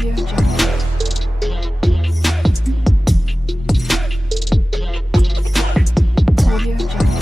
Audio Jungle. Audio Jungle.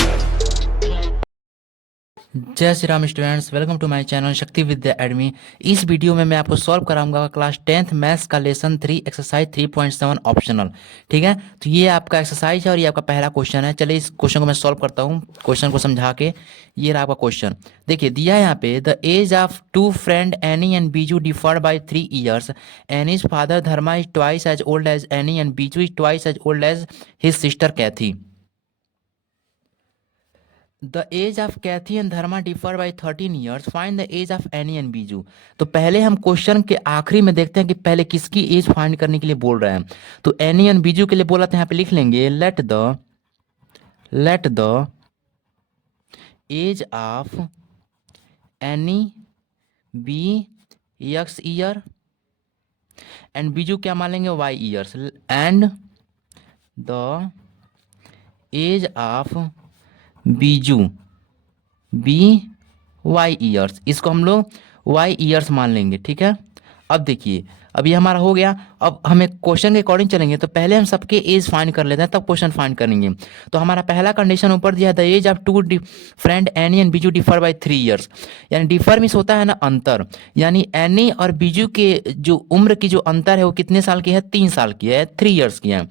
जय Shri Ram students, welcome to my channel Shakti Vidya academy. इस video में मैं आपको सॉल्व कराऊंगा क्लास 10th मैथ्स का लेसन 3 एक्सरसाइज 3.7 ऑप्शनल। ठीक है, तो ये आपका एक्सरसाइज है और ये आपका पहला क्वेश्चन है। चलिए इस क्वेश्चन को मैं सॉल्व करता हूँ, क्वेश्चन को समझा के। ये रहा आपका क्वेश्चन, देखिए दिया है यहाँ पे। The age of two friend Annie and Biju differed by 3 years. Annie's father Dharma is twice as old as Annie and Biju is twice as old as his sister Kathy. The age of Kathy and Dharma differ by 13 years. Find the age of Annie and Biju. तो पहले हम question के आखिरी में देखते हैं कि पहले किसकी एज फाइंड करने के लिए बोल रहे हैं। तो एनी एंड बीजू के लिए बोला था, यहाँ पे लिख लेंगे let the age of Annie be X year and Biju क्या मान लेंगे Y years. And the age of Biju be Y years, इसको हम लोग वाई ईयर्स मान लेंगे। ठीक है, अब देखिए, अब ये हमारा हो गया। अब हमें क्वेश्चन के अकॉर्डिंग चलेंगे, तो पहले हम सबके एज फाइंड कर लेते हैं, तब क्वेश्चन फाइंड करेंगे। तो हमारा पहला कंडीशन ऊपर दिया है, the age of two friend Annie and Biju differ by 3 years. यानी डिफर मीन्स होता है ना अंतर, यानी एनी और बीजू के जो उम्र की जो अंतर है वो कितने साल की है, 3 साल की है, 3 ईयर्स की है।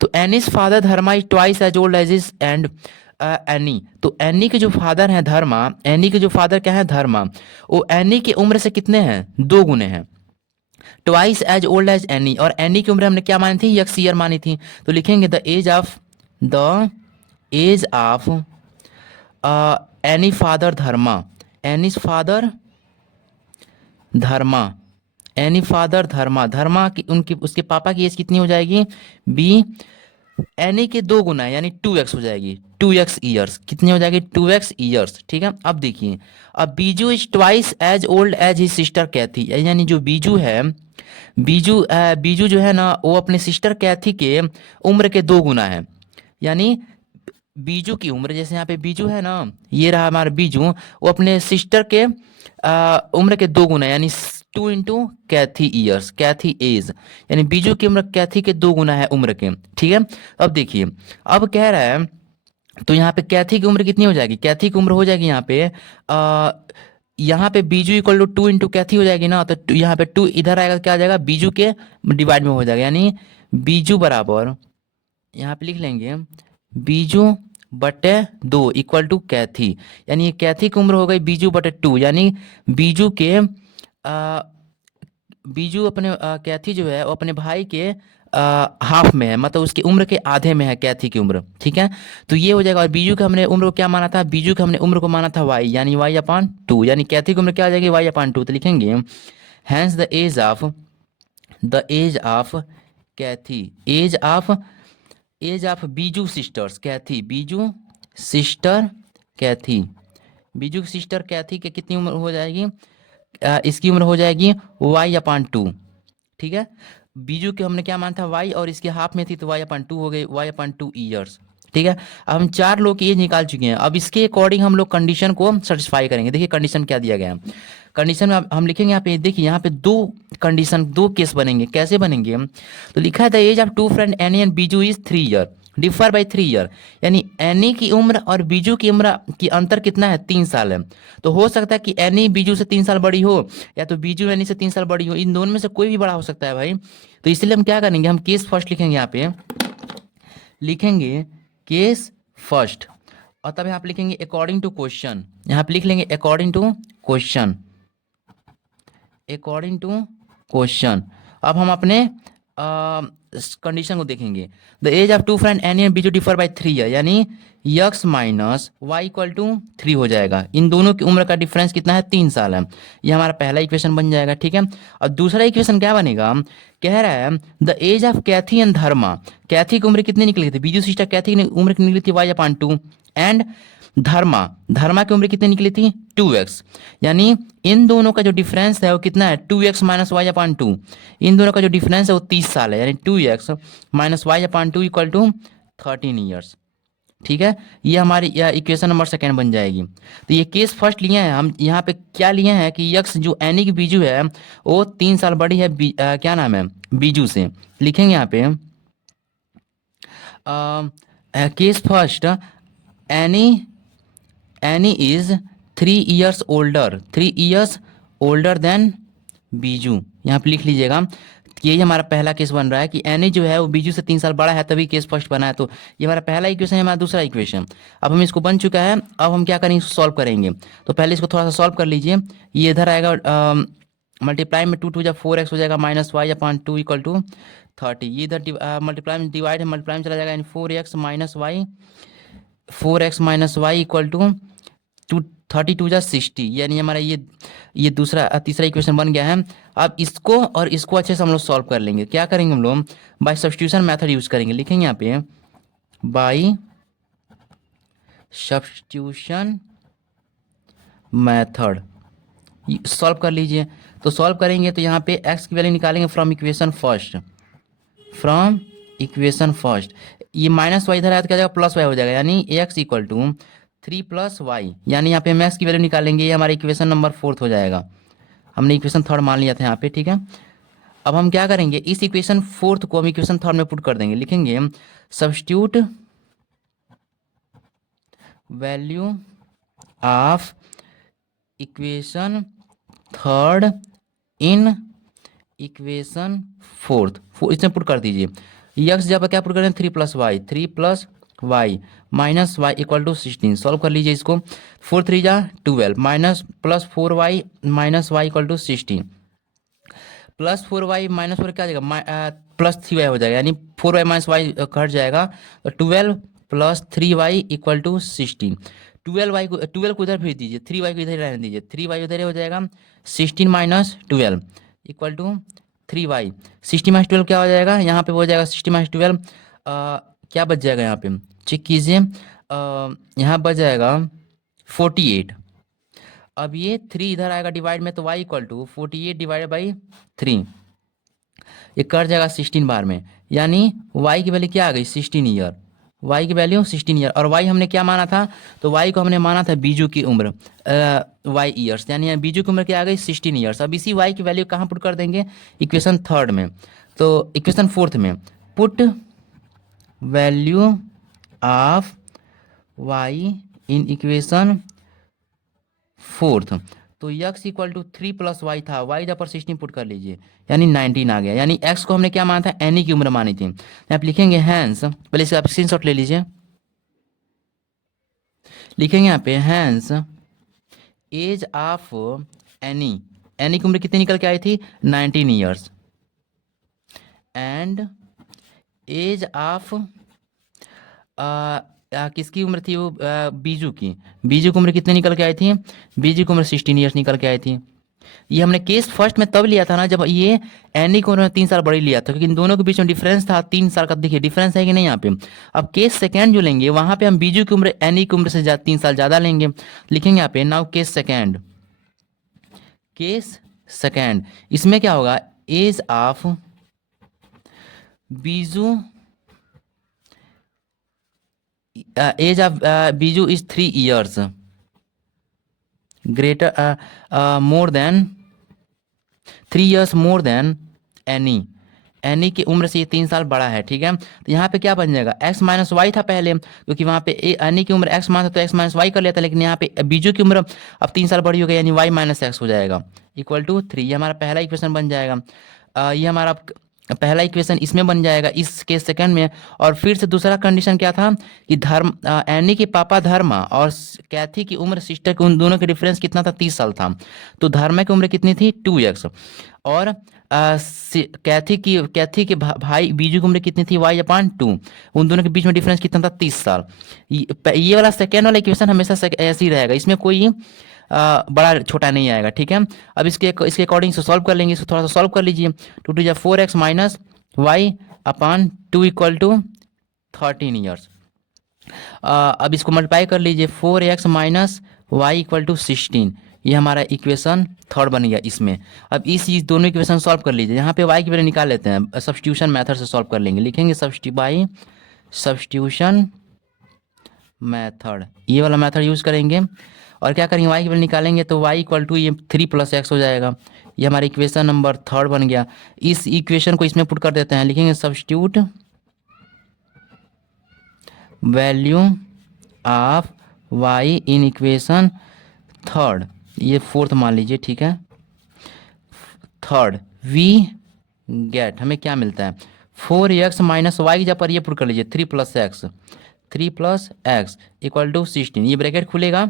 तो Annie's father Dharma is twice as old as is and Annie. तो एनी के जो फादर हैं धर्मा, एनी के जो फादर क्या है धर्मा, वो एनी की उम्र से कितने हैं, 2 गुने हैं। Twice as old as Annie, और एनी की उम्र हमने क्या मानी थी, यक्स ईयर मानी थी। तो लिखेंगे the age of Annie father Dharma, Annie's father Dharma, Annie father Dharma, Dharma की उनकी उसके पापा की एज कितनी हो जाएगी, बी एनी के 2 गुना है, यानी 2x हो जाएगी, 2x ईयर्स। कितनी हो जाएगी, 2x ईयर्स। ठीक है, अब देखिए, अब Biju is twice as old as his sister Kathy. यानी जो बीजू है, बीजू जो है ना, वो अपने सिस्टर कैथी के उम्र के 2 गुना है। यानी बीजू की उम्र, जैसे यहाँ पे बीजू है ना, ये रहा हमारा बीजू, वो अपने सिस्टर के उम्र के 2 गुना, यानी 2 इंटू कैथी ईयर्स, कैथी एज, यानी बीजू की उम्र कैथी के 2 गुना है उम्र के। ठीक है, अब देखिए, अब कह रहा है, तो यहाँ पे कैथी की उम्र कितनी हो जाएगी, कैथी की उम्र हो जाएगी यहाँ पे बीजू इक्वल टू 2 इंटू कैथी हो जाएगी ना। तो यहाँ पे 2 इधर आएगा, क्या आ जाएगा, बीजू के डिवाइड में हो जाएगा, यानी बीजू बराबर, यहाँ पे लिख लेंगे बीजू बटे 2 इक्वल टू कैथी। यानी ये कैथी की उम्र हो गई बीजू बटे 2, यानी बीजू के बीजू अपने कैथी जो है वो अपने भाई के हाफ में है, मतलब उसकी उम्र के आधे में है कैथी की उम्र। ठीक है, तो ये हो जाएगा। और बीजू का हमने उम्र को क्या माना था, बीजू का हमने उम्र को माना था वाई, यानी वाई अपान 2, यानी कैथी की उम्र क्या आ जाएगी, वाई अपान 2। तो लिखेंगे hence the age of Kathy, age of Biju sister's Kathy, Biju sister Kathy, Biju sister Kathy के कितनी उम्र हो जाएगी, इसकी उम्र हो जाएगी वाई अपान 2। ठीक है, बीजू के हमने क्या माना था वाई, और इसके हाफ में थी तो वाई अपान 2 हो गई, वाई अपान 2 ईयर्स। ठीक है, अब हम 4 लोग की एज निकाल चुके हैं। अब इसके अकॉर्डिंग हम लोग कंडीशन को सेटिस्फाई करेंगे। देखिए कंडीशन क्या दिया गया है, कंडीशन में हम लिखेंगे यहाँ पे, देखिए यहाँ पे 2 कंडीशन, 2 केस बनेंगे। कैसे बनेंगे, तो लिखा है the age of two friend Annie and Biju is 3 year differ by 3 year. यानी एनी की उम्र और बीजू की उम्र की अंतर कितना है, 3 साल है। तो हो सकता है कि एनी बीजू से 3 साल बड़ी हो, या तो बीजू एनी से 3 साल बड़ी हो, इन दोनों में से कोई भी बड़ा हो सकता है भाई। तो इसलिए हम क्या करेंगे, हम केस फर्स्ट लिखेंगे, यहाँ पे लिखेंगे केस फर्स्ट, और तब यहाँ पे लिखेंगे अकॉर्डिंग टू क्वेश्चन, यहाँ पे लिख लेंगे according to question, according to question. अब हम अपने कंडीशन को देखेंगे। The age of two friend Annie and Biju differ by 3 year, यानी x minus Y equal to 3 हो जाएगा। इन दोनों की उम्र का डिफरेंस कितना है, 3 साल है। ये हमारा पहला इक्वेशन बन जाएगा। ठीक है, और दूसरा इक्वेशन क्या बनेगा, कह रहा है the age of Kathy and Dharma, Kathy की उम्र कितनी निकली थी, बीजू सिस्टर कैथी की उम्र कितनी निकली थी, वाई अपान 2, एंड धर्मा की उम्र कितनी निकली थी, 2x। यानी इन दोनों का जो डिफरेंस है वो कितना है, 2x माइनस वाई अपान 2। इन दोनों का जो डिफरेंस है वो 30 साल है, यानी 2x minus Y upon 2 equal to 13 years. ठीक है, ये हमारी इक्वेशन नंबर सेकेंड बन जाएगी। तो ये केस फर्स्ट लिए हैं हम, यहाँ पे क्या लिए हैं कि यक्स जो एनी की बीजू है वो 3 साल बड़ी है क्या नाम है, बीजू से। लिखेंगे यहाँ पे case first, any any is 3 years older, 3 years older than Biju. यहाँ पे लिख लीजिएगा, यही हमारा पहला केस बन रहा है कि एनी जो है वो बीजू से 3 साल बड़ा है, तभी केस फर्स्ट बना है। तो ये हमारा पहला इक्वेशन है, हमारा दूसरा इक्वेशन। अब हम इसको बन चुका है, अब हम क्या करेंगे, इसको सॉल्व करेंगे। तो पहले इसको थोड़ा सा सॉल्व कर लीजिए। ये इधर आएगा मल्टीप्लाई में 2 2 जा 4x हो जाएगा minus Y upon 2 equal to 30। ये इधर मल्टीप्लाई में डिवाइड है, मल्टीप्लाई में चला जाएगा, यानी 4x minus Y, 4x minus Y equal to 32 जा 60, यानी हमारा ये दूसरा तीसरा इक्वेशन बन गया है। अब इसको और इसको अच्छे से हम लोग सॉल्व कर लेंगे। क्या करेंगे हम लोग, बाय सब्स्टिट्यूशन मेथड यूज करेंगे। लिखेंगे यहाँ पे बाय सब्स्टिट्यूशन मेथड सॉल्व कर लीजिए। तो सॉल्व करेंगे तो यहाँ पे x की वैल्यू निकालेंगे from equation first, from equation first. ये माइनस वाई इधर आया तो क्या जाएगा, प्लस वाई हो जाएगा, यानी x इक्वल टू 3 + y, यानी यहाँ पे हम x की वैल्यू निकालेंगे, ये हमारा इक्वेशन नंबर 4 हो जाएगा। हमने इक्वेशन 3 मान लिया था यहाँ पे, ठीक है। अब हम क्या करेंगे, इस इक्वेशन 4 को हम इक्वेशन 3 में पुट कर देंगे। लिखेंगे substitute value of equation 3 in equation 4, इसमें पुट कर दीजिए। यक्स जब क्या पुट करें, 3 + y minus Y equal to 16। Solve कर लीजिए इसको, 4 3 जा 12 minus plus 4y minus Y equal to 16, plus 4y minus 4 क्या आ जाएगा, प्लस 3y हो जाएगा, यानी 4y माइनस वाई कट जाएगा। तो 12 + 3y इक्वल टू 16। 12 को इधर भेज दीजिए, 3y को इधर रहने दीजिए, 3y उधर हो जाएगा। 16 minus 12 equal to 3y। 60 minus 12 क्या हो जाएगा, यहाँ पे हो जाएगा 60 माइनस 12 क्या बच जाएगा, यहाँ पे चेक कीजिए, यहाँ बच जाएगा 48। अब ये 3 इधर आएगा डिवाइड में, तो y equal to 48 divide by 3, ये कट जाएगा 16 बार में, यानी y की वैल्यू क्या आ गई, 16 ईयर। y की वैल्यू 16 ईयर, और y हमने क्या माना था, तो y को हमने माना था बीजू की उम्र y ईयर्स, यानी बीजू की उम्र क्या आ गई, 16 ईयर्स। अब इसी y की वैल्यू कहाँ पुट कर देंगे, इक्वेशन 3 में। तो इक्वेशन 4 में put value of y in equation 4, तो x इक्वल टू 3 + y था, y जब पर 16 पुट कर लीजिए, यानी 19 आ गया। यानी x को हमने क्या माना था, एनी की उम्र मानी थी। आप लिखेंगे हैंस, पहले इसे आप स्क्रीनशॉट ले लीजिए। लिखेंगे यहाँ पे hence age of Annie, Annie की उम्र कितनी निकल के आई थी, 19 ईयर्स। एंड एज ऑफ किसकी उम्र थी वो, बीजू की, बीजू की उम्र कितनी निकल के आई थी, बीजू की उम्र 16 ईयर्स निकल के आई थी। ये हमने केस फर्स्ट में तब लिया था ना जब ये एनी को उन्होंने 3 साल बड़ी लिया था, क्योंकि इन दोनों के बीच में डिफरेंस था 3 साल का। देखिए डिफरेंस है कि नहीं यहाँ पे। अब केस सेकेंड जो लेंगे वहां पे हम बीजू की उम्र एनी की उम्र से 3 साल ज्यादा लेंगे। लिखेंगे यहाँ पे now case second, case second, इसमें क्या होगा, age of Biju, age of Biju is 3 years greater more than 3 years more than Annie, Annie की उम्र से ये 3 साल बड़ा है, ठीक है। तो यहाँ पे क्या बन जाएगा, x माइनस वाई था पहले, क्योंकि वहाँ पे एनी की उम्र x मान था तो x माइनस वाई कर लिया था, लेकिन यहाँ पे बीजू की उम्र अब 3 साल बड़ी हो गई, यानी y माइनस एक्स हो जाएगा इक्वल टू 3। ये हमारा पहला इक्वेशन बन जाएगा। ये हमारा पहला इक्वेशन इसमें बन जाएगा इस केस सेकंड में। और फिर से दूसरा कंडीशन क्या था कि एनी के पापा धर्मा और कैथी की उम्र सिस्टर की, उन दोनों के डिफरेंस कितना था, 30 साल था। तो धर्मा की उम्र कितनी थी, 2x, और कैथी के भाई बीजू की उम्र कितनी थी, y/2। उन दोनों के बीच में डिफरेंस कितना था, 30 साल। ये वाला सेकेंड वाला इक्वेशन हमेशा ऐसे ही रहेगा, इसमें कोई बड़ा छोटा नहीं आएगा, ठीक है। अब इसके अकॉर्डिंग से सॉल्व कर लेंगे, इसको थोड़ा सा सॉल्व कर लीजिए। 2 2 4x minus y/2 equal to 13 years. अब इसको मल्टीप्लाई कर लीजिए, 4x minus y equal to 16। ये हमारा इक्वेशन 3 बन गया इसमें। अब इस दोनों इक्वेशन सॉल्व कर लीजिए। यहाँ पे y की वैल्यू निकाल लेते हैं, सब्स्टिट्यूशन मेथड से सॉल्व कर लेंगे। लिखेंगे बाई सब्स्टिट्यूशन मेथड, ये वाला मेथड यूज़ करेंगे और क्या करेंगे, वाई की वैल्यू निकालेंगे तो वाई इक्वल टू ये 3 + x हो जाएगा। ये हमारा इक्वेशन नंबर 3 बन गया। इस इक्वेशन को इसमें पुट कर देते हैं, लिखेंगे substitute value of Y in equation 3, ये 4th मान लीजिए, ठीक है। 3 वी गेट, हमें क्या मिलता है 4x माइनस वाई की जगह पर ये पुट कर लीजिए 3 + x इक्वल टू 16, ये ब्रैकेट खुलेगा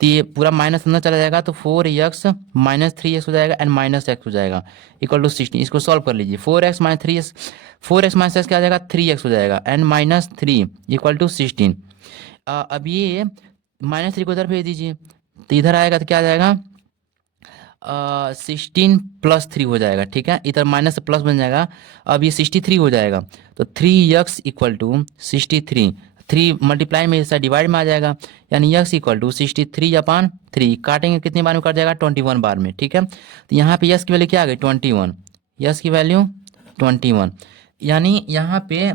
तो ये पूरा माइनस अंदर चला जाएगा तो 4x माइनस 3x हो जाएगा एंड माइनस x हो जाएगा इक्वल टू 16। इसको सॉल्व कर लीजिए, 4x minus 3x, 4x minus x क्या आ जाएगा 3x हो जाएगा एंड माइनस 3 इक्वल टू 16। अब ये -3 को इधर भेज दीजिए तो इधर आएगा तो क्या आ जाएगा 16 + 3 हो जाएगा, ठीक है। इधर माइनस से प्लस बन जाएगा, अब ये 63 हो जाएगा तो 3x इक्वल टू 63, 3 मल्टीप्लाई में इसका डिवाइड में आ जाएगा, यानी x इक्वल टू 63/3, काटेंगे कितने बार में कट जाएगा 21 बार में, ठीक है। तो यहाँ पे x की वैल्यू क्या आ गई 21, x की वैल्यू 21, यानी यहाँ पे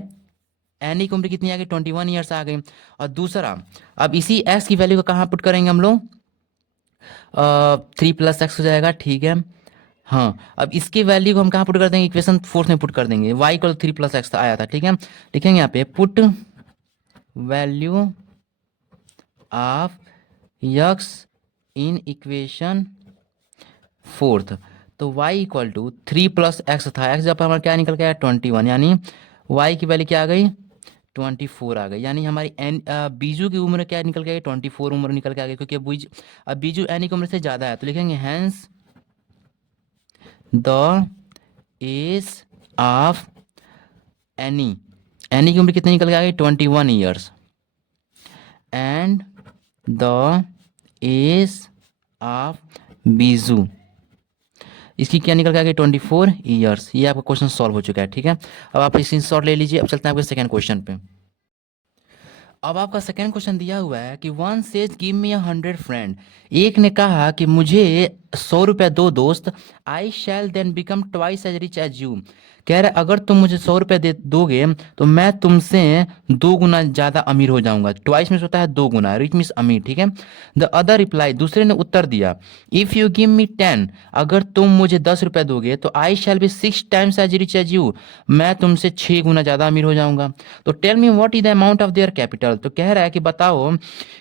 एनी की उम्र कितनी आ गई 21 ईयर्स आ गई। और दूसरा, अब इसी x की वैल्यू को कहाँ पुट करेंगे हम लोग 3 + x हो जाएगा, ठीक है। हाँ, अब इसकी वैल्यू को हम कहाँ पुट कर देंगे, इक्वेशन 4 में पुट कर देंगे, y इक्वल 3 + x आया था, ठीक है। लिखेंगे यहाँ पे put value of x in equation 4, तो y इक्वल टू 3 + x था, x जब हमारा क्या निकल के आया 21, यानी y की वैल्यू क्या आ गई 24 आ गई, यानी हमारी बीजू की उम्र क्या निकल के आई 24 उम्र निकल के आ गई, क्योंकि अब बीजू एनी की उम्र से ज़्यादा है तो लिखेंगे hence the age of Annie, Annie की उम्र कितनी निकल के आ गई 21 years and the age of Biju, इसकी क्या निकल के आ गई 24 ईयर्स। ये आपका क्वेश्चन सॉल्व हो चुका है, ठीक है। अब आप इस शॉर्ट ले लीजिए। अब चलते हैं आपके सेकंड क्वेश्चन पे। अब आपका सेकंड क्वेश्चन दिया हुआ है कि one says give me 100 friend, एक ने कहा कि मुझे 100 रुपया दो दोस्त, I shall then become twice as rich as you, कह रहा है अगर तुम मुझे 100 रुपया दे दोगे तो मैं तुमसे 2 गुना ज़्यादा अमीर हो जाऊंगा। ट्वाइस में होता है 2 गुना, रिच मीन्स अमीर, ठीक है। द अदर रिप्लाई, दूसरे ने उत्तर दिया, इफ़ यू गिव मी 10, अगर तुम मुझे 10 रुपया दोगे तो I shall be 6 times as rich as you, मैं तुमसे 6 गुना ज़्यादा अमीर हो जाऊंगा। तो tell me what is the amount of their capital, तो कह रहा है कि बताओ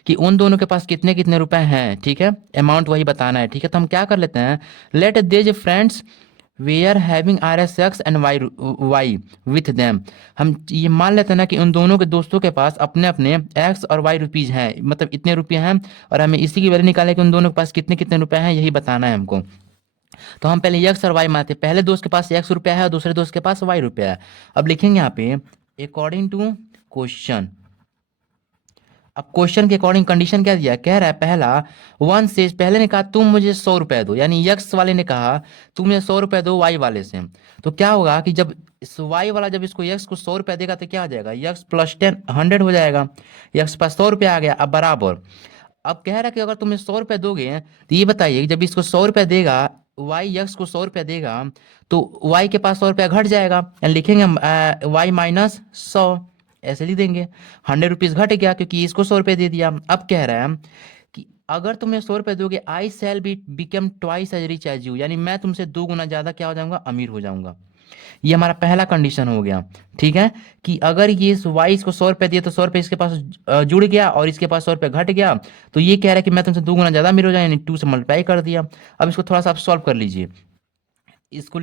कि उन दोनों के पास कितने कितने रुपए हैं, ठीक है। अमाउंट वही बताना है, ठीक है। तो हम क्या कर लेते हैं, let these friends we are having RSX and Y with them, हम ये मान लेते हैं ना कि उन दोनों के दोस्तों के पास अपने अपने एक्स और वाई रुपीज़ हैं, मतलब इतने रुपये हैं, और हमें इसी की वैल्यू निकाले कि उन दोनों के पास कितने कितने रुपए हैं, यही बताना है हमको। तो हम पहले एक्स और वाई मानते हैं, पहले दोस्त के पास एक्स रुपया है और दूसरे दोस्त के पास वाई रुपया है। अब लिखेंगे यहाँ पे अकॉर्डिंग टू क्वेश्चन, अब क्वेश्चन के अकॉर्डिंग कंडीशन क्या दिया, कह रहा है पहला वन से, पहले ने कहा तुम मुझे 100 रुपए दो, यानी यक्स वाले ने कहा तुम मुझे 100 रुपए दो वाई वाले से। तो क्या होगा कि जब वाई वाला जब इसको यक्स को 100 रुपया देगा तो क्या हो जाएगा, यक्स प्लस 10 100 हो जाएगा, यक्स पास 100 रुपया आ गया। अब बराबर, अब कह रहा है कि अगर तुम 100 रुपये दोगे तो ये बताइए जब इसको 100 रुपया देगा, वाई यक्स को 100 रुपया देगा तो वाई के पास 100 रुपया घट जाएगा, यानी लिखेंगे हम वाई माइनस 100, ऐसे लिख देंगे। 100 रुपीज़ घट गया क्योंकि इसको 100 रुपये दे दिया। अब कह रहा है कि अगर तुम्हें 100 रुपये दोगे I shall be become twice as rich as you, यानी मैं तुमसे 2 गुना ज़्यादा क्या हो जाऊंगा, अमीर हो जाऊंगा। ये हमारा पहला कंडीशन हो गया, ठीक है। कि अगर ये वाई इसको 100 रुपये दिए तो 100 रुपये इसके पास जुड़ गया और इसके पास 100 रुपये घट गया, तो ये कह रहा है कि मैं तुमसे 2 गुना ज़्यादा अमीर हो जाऊँ, यानी 2 से मल्टीप्लाई कर दिया। अब इसको थोड़ा सा आप सॉल्व कर लीजिए, इसको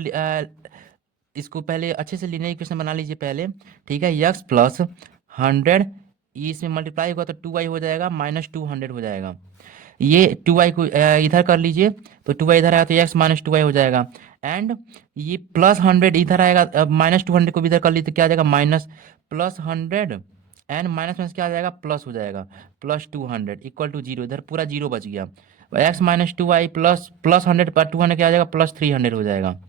इसको पहले अच्छे से लीनियर इक्वेशन बना लीजिए पहले, ठीक है। यक्स प्लस 100, ये इसमें मल्टीप्लाई होगा तो 2y हो जाएगा माइनस 200 हो जाएगा। ये 2y को इधर कर लीजिए तो 2y इधर आएगा तो x माइनस 2y हो जाएगा, एंड ये प्लस 100 इधर आएगा, माइनस 200 को भी इधर कर लीजिए तो क्या आ जाएगा minus plus 100 and minus minus क्या आ जाएगा प्लस हो जाएगा, प्लस 200 इक्वल टू 0, इधर पूरा 0 बच गया। x minus 2y plus plus 100 पर 200 क्या आ जाएगा प्लस 300 हो जाएगा।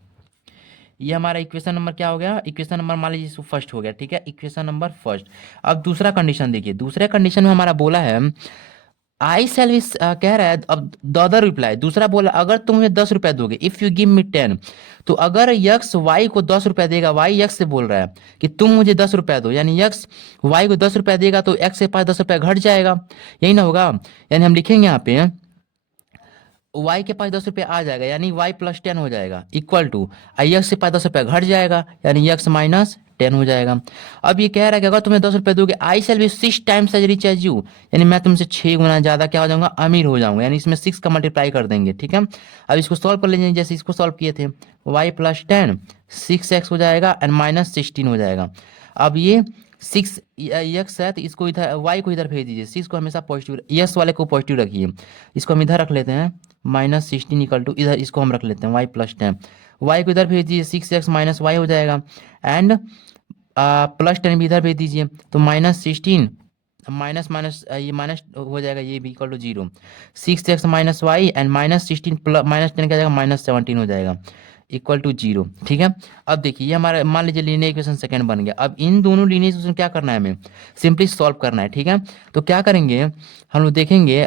ये हमारा इक्वेशन नंबर क्या हो गया, इक्वेशन नंबर मान लीजिए फर्स्ट हो गया, ठीक है, इक्वेशन नंबर फर्स्ट। अब दूसरा कंडीशन देखिए, दूसरे कंडीशन में हमारा बोला है आई सेल कह रहा है अब द अदर रिप्लाई, दूसरा बोला अगर तुम मुझे 10 रुपया दोगे, इफ यू गिव मी 10। तो अगर यक्स वाई को 10 रुपया देगा, वाई यक्स से बोल रहा है कि तुम मुझे 10 रुपया दो, यानी यक्स वाई को 10 रुपया देगा तो एक्स के पास 10 रुपया घट जाएगा, यही ना होगा। यानी हम लिखेंगे यहाँ पे वाई के पास 10 रुपया आ जाएगा, यानी वाई प्लस 10 हो जाएगा, इक्वल टू आई एक्स के पास 10 रुपया घट जाएगा, यानी एक्स माइनस 10 हो जाएगा। अब ये कह रहा है कि अगर तुम्हें 10 रुपये दोगे, I shall be 6 times as rich as you, यानी मैं तुमसे 6 गुना ज़्यादा क्या हो जाऊंगा, अमीर हो जाऊंगा, यानी इसमें 6 का मल्टीप्लाई कर देंगे, ठीक है। अब इसको सॉल्व कर लीजिए, जैसे इसको सॉल्व किए थे, वाई प्लस 10 6x हो जाएगा एंड माइनस 16 हो जाएगा। अब ये 6 x है तो इसको इधर y को इधर भेज दीजिए, 6 को हमेशा पॉजिटिव, यस वाले को पॉजिटिव रखिए, इसको हम इधर रख लेते हैं, -16 इक्वल टू इधर इसको हम रख लेते हैं y प्लस 10, y को इधर भेज दीजिए, 6x माइनस वाई हो जाएगा एंड प्लस 10 भी इधर भेज दीजिए, तो -16 माइनस माइनस ये माइनस हो जाएगा, ये भी equal to 0, 6x minus y and -16 plus -10 क्या जाएगा, -17 हो जाएगा, इक्वल टू 0, ठीक है। अब देखिए ये हमारा मान लीजिए लीनियर इक्वेशन सेकंड बन गया। अब इन दोनों लीनियर इक्वेशन क्या करना है, हमें सिंपली सॉल्व करना है, ठीक है। तो क्या करेंगे हम लोग देखेंगे,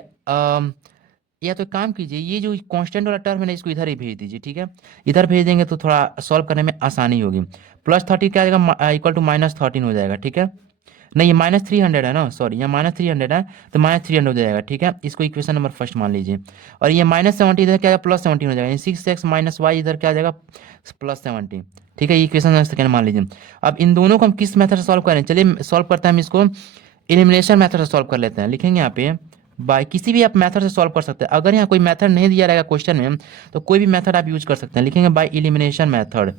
या तो एक काम कीजिए, ये जो कांस्टेंट वाला टर्म है ना इसको इधर ही भेज दीजिए, ठीक है। इधर भेज देंगे तो थोड़ा सॉल्व करने में आसानी होगी। +30 क्या आ जाएगा, इक्वल टू -13 हो जाएगा, ठीक है। नहीं ये -300 है ना, सॉरी यहाँ -300 है, तो -300 हो जाएगा, ठीक है। इसको इक्वेशन नंबर फर्स्ट मान लीजिए। और ये -70 इधर क्या आएगा, +17 हो जाएगा, यानी 6x माइनस वाई इधर क्या आ जाएगा, +70, ठीक है। ये इक्वेशन नंबर सेकंड मान लीजिए। अब इन दोनों को हम किस मेथड से सॉल्व करें, चलिए सॉल्व करते हैं हम इसको, एलिमिनेशन मेथड से सॉल्व कर लेते हैं। लिखेंगे यहाँ पे बाय, किसी भी आप मेथड से सॉल्व कर सकते हैं, अगर यहाँ कोई मेथड नहीं दिया रहेगा क्वेश्चन में तो कोई भी मेथड आप यूज कर सकते हैं। लिखेंगे by elimination method.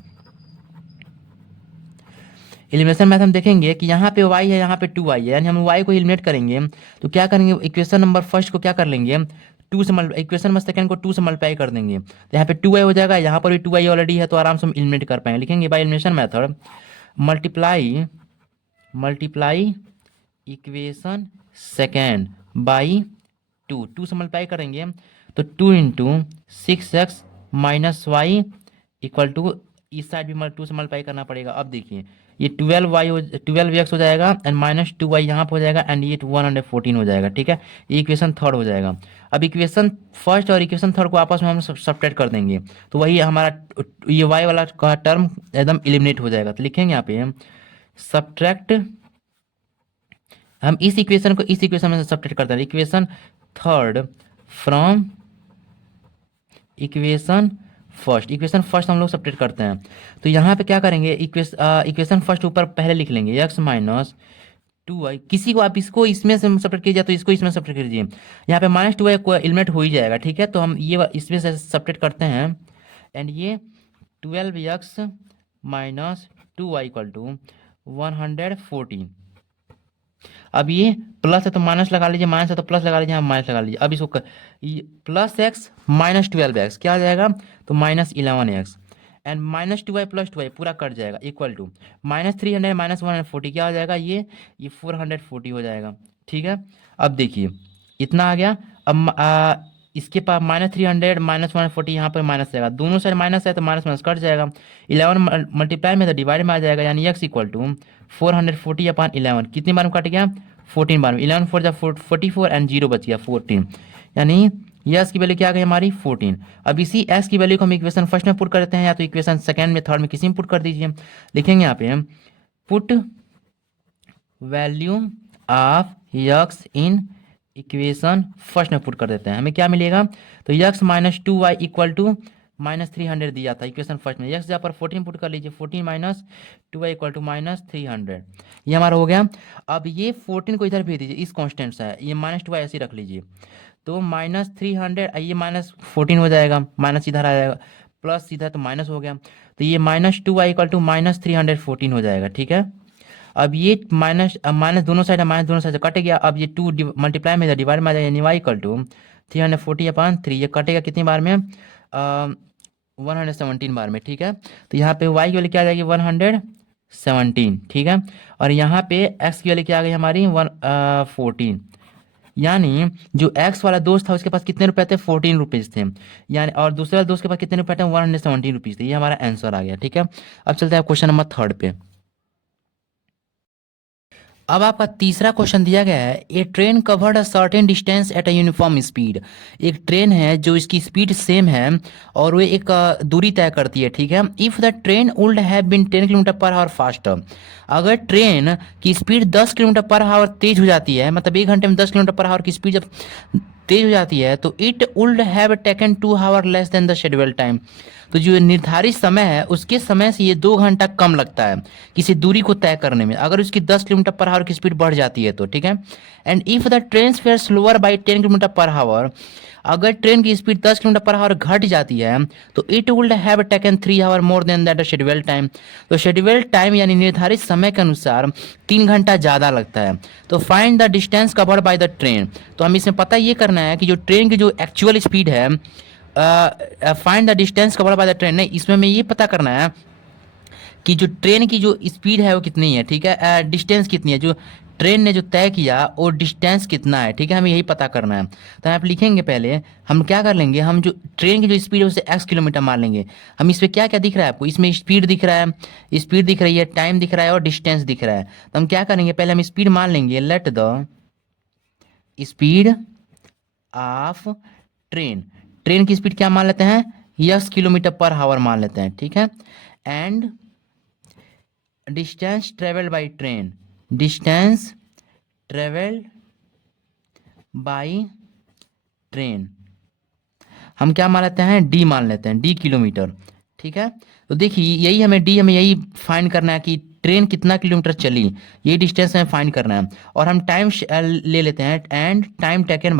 Elimination method हम देखेंगे कि यहाँ पे y है, यहाँ पे 2y है, यानी हम y को एलिमिनेट करेंगे तो क्या करेंगे, इक्वेशन नंबर फर्स्ट को क्या कर लेंगे, 2 से मल्टीप्लाई, इक्वेशन नंबर सेकंड को 2 से मल्टीप्लाई कर देंगे, तो यहाँ पे 2y हो जाएगा, यहाँ पर भी 2y ऑलरेडी है, तो आराम से हम एलिमिनेट कर पाएंगे। लिखेंगे by elimination method, multiply multiply equation second by 2 से मल्टीप्लाई करेंगे तो 2 into 6x minus Y equal to, इस साइड भी 2 से मल्टीप्लाई करना पड़ेगा। अब देखिए ये 12x हो जाएगा एंड -2y यहाँ पर हो जाएगा एंड ये 114 हो जाएगा, ठीक है। ये इक्वेशन थर्ड हो जाएगा। अब इक्वेशन फर्स्ट और इक्वेशन थर्ड को आपस में हम सब्ट्रैक्ट कर देंगे तो वही हमारा ये y वाला का टर्म एकदम एलिमिनेट हो जाएगा। तो लिखेंगे यहाँ पे सब्ट्रैक्ट, हम इस इक्वेशन को इस इक्वेशन में सब्ट्रैक्ट करते हैं, equation third from equation first, equation first हम लोग सब्ट्रैक्ट करते हैं। तो यहाँ पे क्या करेंगे, इक्वेशन फर्स्ट ऊपर पहले लिख लेंगे x माइनस 2y, किसी को आप इसको इसमें से सब्ट्रैक्ट कीजिए तो इसको इसमें सब्ट्रैक्ट कीजिए, यहाँ पे -2y को एलिमिनेट हो ही जाएगा, ठीक है। तो हम ये इसमें से सब्ट्रैक्ट करते हैं एंड ये 12x minus 2y equal to 114। अब ये प्लस है तो माइनस लगा लीजिए, माइनस है तो प्लस लगा लीजिए, यहाँ माइनस लगा लीजिए। अब इसको प्लस एक्स माइनस 12x क्या आ जाएगा, तो -11x and -2y plus 2y पूरा कट जाएगा, इक्वल टू -300 माइनस 140 क्या हो जाएगा, ये 440 हो जाएगा, ठीक है। अब देखिए इतना आ गया। अब इसके पास -300 माइनस 140 यहाँ पर माइनस रहेगा, दोनों साइड माइनस है तो माइनस माइनस कट जाएगा, 11 मल्टीप्लाई में तो डिवाइड में आ जाएगा, यानी x इक्वल टू 440/11, कितनी बार में कट गया, 14 बार में, 11 4 जा 44 एंड 0 बच गया 14, यानी यस की वैल्यू क्या आ गई हमारी 14। अब इसी एस की वैल्यू को हम इक्वेशन फर्स्ट में पुट करते हैं या तो इक्वेशन सेकंड में, थर्ड में, किसी में पुट कर दीजिए। लिखेंगे यहाँ पे put value of x in equation first में पुट कर देते हैं, हमें क्या मिलेगा, तो x minus 2y equal to -300 दिया था इक्वेशन फर्स्ट में, यक्स जहाँ पर 14 पुट कर लीजिए, 14 माइनस 2y इक्वल टू -300, ये हमारा हो गया। अब ये 14 को इधर भेज दीजिए, इस कांस्टेंट से ये -2y ऐसे रख लीजिए, तो -300 ये -14 हो जाएगा, माइनस इधर आ जाएगा, प्लस इधर तो माइनस हो गया, तो ये -2y इक्वल टू -314 हो जाएगा, ठीक है। अब ये माइनस माइनस दोनों साइड है, माइनस दोनों साइड से कट गया, अब ये 2 मल्टीप्लाई में डिवाइड में आ जाएगा, यानी y इक्वल टू 340/3, ये कटेगा कितनी बार में, 117 बार में, ठीक है। तो यहाँ पे y की वैल्यू क्या आ जाएगी 117, ठीक है। और यहाँ पे x की वैल्यू क्या आ गई हमारी 14, यानी जो x वाला दोस्त था उसके पास कितने रुपए थे 14 रुपीज़ थे, यानी और दूसरे वाले दोस्त के पास कितने रुपए थे 117 रुपीज़ थे, ये हमारा आंसर आ गया, ठीक है। अब चलते हैं क्वेश्चन नंबर थर्ड पे। अब आपका तीसरा क्वेश्चन दिया गया है, a train covered a certain distance at a uniform speed. एक ट्रेन है जो इसकी स्पीड सेम है और वो एक दूरी तय करती है, ठीक है। If the train would have been 10 kilometre per hour faster, अगर ट्रेन की स्पीड 10 किलोमीटर पर आवर तेज हो जाती है, मतलब 1 घंटे में 10 किलोमीटर पर आवर की स्पीड जब तेज हो जाती है, तो it would have taken 2 our less than the schedule time. तो जो निर्धारित समय है उसके समय से ये 2 घंटा कम लगता है किसी दूरी को तय करने में, अगर उसकी 10 किलोमीटर पर आवर की स्पीड बढ़ जाती है तो, ठीक है। And if the train fair slower by 10 kilometre per hour, अगर ट्रेन की स्पीड 10 किलोमीटर पर आवर घट जाती है तो it would have taken 3 hour more than that schedule time. तो शेड्यूल टाइम यानी निर्धारित समय के अनुसार 3 घंटा ज़्यादा लगता है। तो find the distance covered by the train, तो हमें इसमें पता ये करना है कि जो ट्रेन की जो एक्चुअल स्पीड है, find the distance covered by the train, नहीं इसमें हमें ये पता करना है कि जो ट्रेन की जो स्पीड है वो कितनी है, ठीक है। डिस्टेंस कितनी है, जो ट्रेन ने जो तय किया वो डिस्टेंस कितना है, ठीक है, हमें यही पता करना है। तो आप लिखेंगे, पहले हम क्या कर लेंगे, हम जो ट्रेन की जो स्पीड है उसे x किलोमीटर मान लेंगे। हम इसमें क्या क्या दिख रहा है आपको, इसमें स्पीड दिख रहा है, स्पीड दिख रही है, टाइम दिख रहा है और डिस्टेंस दिख रहा है। तो हम क्या करेंगे, पहले हम स्पीड मान लेंगे, let the speed of train, train की स्पीड क्या मान लेते हैं, यस किलोमीटर पर आवर मान लेते हैं, ठीक है। And distance travelled by train, distance travelled by train हम क्या मान लेते हैं, डी मान लेते हैं, डी किलोमीटर, ठीक है। तो देखिए यही हमें यही फाइंड करना है कि ट्रेन कितना किलोमीटर चली, यही डिस्टेंस हमें फाइंड करना है। और हम टाइम ले लेते हैं, and time taken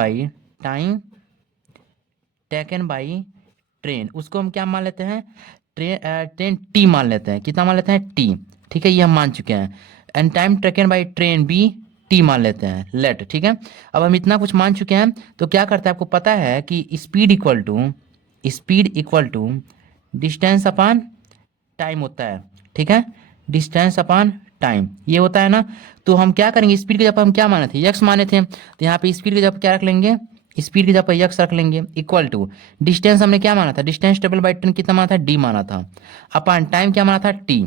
by train, उसको हम क्या मान लेते हैं, ट्रेन टी मान लेते हैं, कितना मान लेते हैं, टी, ठीक है, ये हम मान चुके हैं। And time taken by train be t मान लेते हैं, लेट, ठीक है। अब हम इतना कुछ मान चुके हैं तो क्या करते हैं, आपको पता है कि speed equal to distance upon time होता है, ठीक है, डिस्टेंस अपॉन टाइम ये होता है ना। तो हम क्या करेंगे, स्पीड के जब हम क्या माने थे, यक्स माने थे, तो यहाँ पे स्पीड के जब क्या रख लेंगे, स्पीड की जगह पर यक्स रख लेंगे, इक्वल टू डिस्टेंस हमने क्या माना था, डिस्टेंस टेबल बाई ट्रेन कितना माना था, डी माना था, अपॉन टाइम क्या माना था, टी।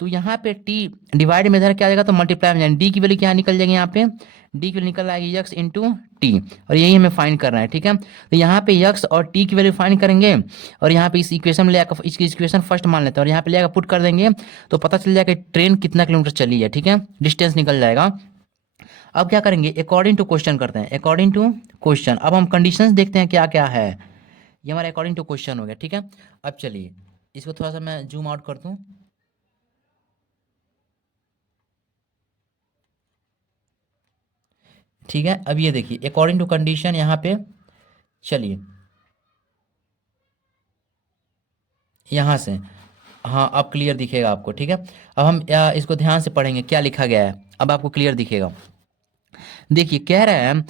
तो यहाँ पे टी डिवाइड में इधर क्या आ जाएगा, तो मल्टीप्लाई में जाएगा, डी की वैल्यू क्या निकल जाएगी, यहाँ पे डी की वैल्यू निकल आएगी यक्स इंटू टी, और यही हमें फाइंड करना है, ठीक है। तो यहाँ पे यक्स और टी की वैल्यू फाइंड करेंगे, और यहाँ पे इस इक्वेशन में ले आकर इसकी इक्वेशन फर्स्ट मान लेते हैं और यहाँ पे ले आकर पुट कर देंगे, तो पता चल जाएगा कि ट्रेन कितना किलोमीटर चली है, ठीक है, डिस्टेंस निकल जाएगा। अब क्या करेंगे, अकॉर्डिंग टू क्वेश्चन करते हैं, अकॉर्डिंग टू क्वेश्चन। अब हम कंडीशंस देखते हैं क्या क्या है, ये हमारा अकॉर्डिंग टू क्वेश्चन हो गया, ठीक है। अब चलिए इसको थोड़ा सा मैं जूम आउट कर दूं, ठीक है। अब ये देखिए अकॉर्डिंग टू कंडीशन यहाँ पे, चलिए यहाँ से, हाँ अब क्लियर दिखेगा आपको, ठीक है। अब हम इसको ध्यान से पढ़ेंगे क्या लिखा गया है, अब आपको क्लियर दिखेगा। देखिए कह रहे हैं,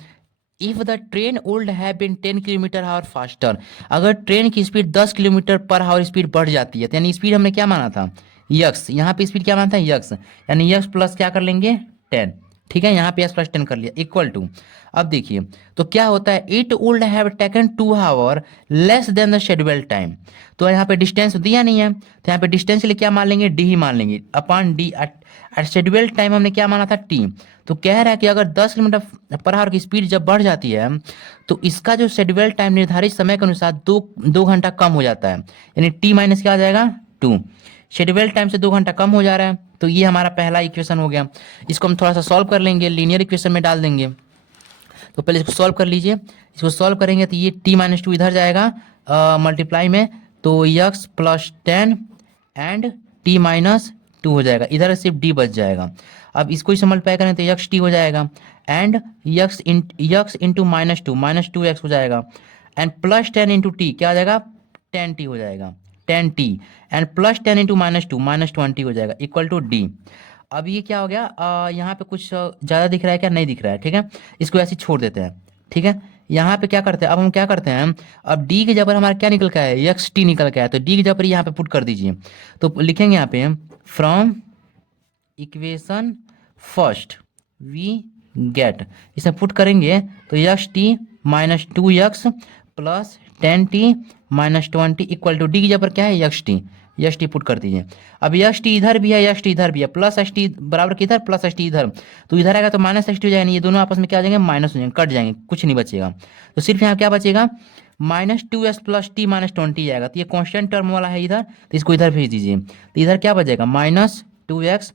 if the train would have been 10 kilometre hour faster, अगर ट्रेन की speed 10 kilometre per hour speed बढ़ जाती है, तो यानी स्पीड हमने क्या माना था, यक्स, यहाँ पे स्पीड क्या माना था, यक्स, यानी यक्स प्लस क्या कर लेंगे 10, ठीक है, यहाँ पे यक्स प्लस 10 कर लिया, इक्वल टू। अब देखिए तो क्या होता है, it would have taken 2 our less than the schedule time. तो यहाँ पे डिस्टेंस दिया नहीं है, तो यहाँ पे डिस्टेंस के लिए क्या मान लेंगे, डी ही मान लेंगे, अपॉन डी। शेड्यूल टाइम हमने क्या माना था, टी। तो कह रहा है कि अगर 10 किलोमीटर पर आवर की स्पीड जब बढ़ जाती है तो इसका जो शेड्यूल टाइम निर्धारित समय के अनुसार दो घंटा कम हो जाता है, यानी टी माइनस क्या आ जाएगा 2, शेड्यूल टाइम से 2 घंटा कम हो जा रहा है। तो ये हमारा पहला इक्वेशन हो गया। इसको हम थोड़ा सा सॉल्व कर लेंगे, लीनियर इक्वेशन में डाल देंगे। तो पहले इसको सॉल्व कर लीजिए, इसको सॉल्व करेंगे तो ये t-2 इधर जाएगा मल्टीप्लाई में, तो यक्स प्लस 10 एंड t-2 हो जाएगा, इधर सिर्फ d बच जाएगा। अब इसको ही मल्टीप्लाई करें तो यक्स टी हो जाएगा, एंड यक्स इंटू -2 एक्स हो जाएगा, एंड प्लस 10 इंटू टी क्या हो जाएगा, 10t हो जाएगा, 10t, एंड प्लस 10 इंटू -2 -20 हो जाएगा, इक्वल टू डी। अब ये क्या हो गया, यहाँ पे कुछ ज़्यादा दिख रहा है क्या, नहीं दिख रहा है, ठीक है, इसको ऐसे ही छोड़ देते हैं, ठीक है। यहाँ पे क्या करते हैं, अब हम क्या करते हैं, अब डी के जगह पर हमारा क्या निकल के है, यक्स टी निकल के आया, तो डी के जगह पर यहाँ पे पुट कर दीजिए। तो लिखेंगे यहाँ पे, from equation first we get, इसमें पुट करेंगे तो x t -2 x plus 10t -20 equal to d की जगह पर क्या है, x t, x t put कर दीजिए। अब यस टी इधर भी है, यस टी इधर भी है, प्लस एस टी बराबर किधर, प्लस एस टी इधर, तो इधर आएगा तो माइनस एस टी हो जाएगा, नहीं ये दोनों आपस में क्या हो जाएंगे, माइनस हो जाएंगे, कट जाएंगे, कुछ नहीं बचेगा। तो सिर्फ यहाँ क्या बचेगा, minus two S plus T minus 20 आएगा। तो ये कॉन्स्टेंट टर्म वाला है इधर, तो इसको इधर भेज दीजिए। तो इधर क्या बचेगा, माइनस 2x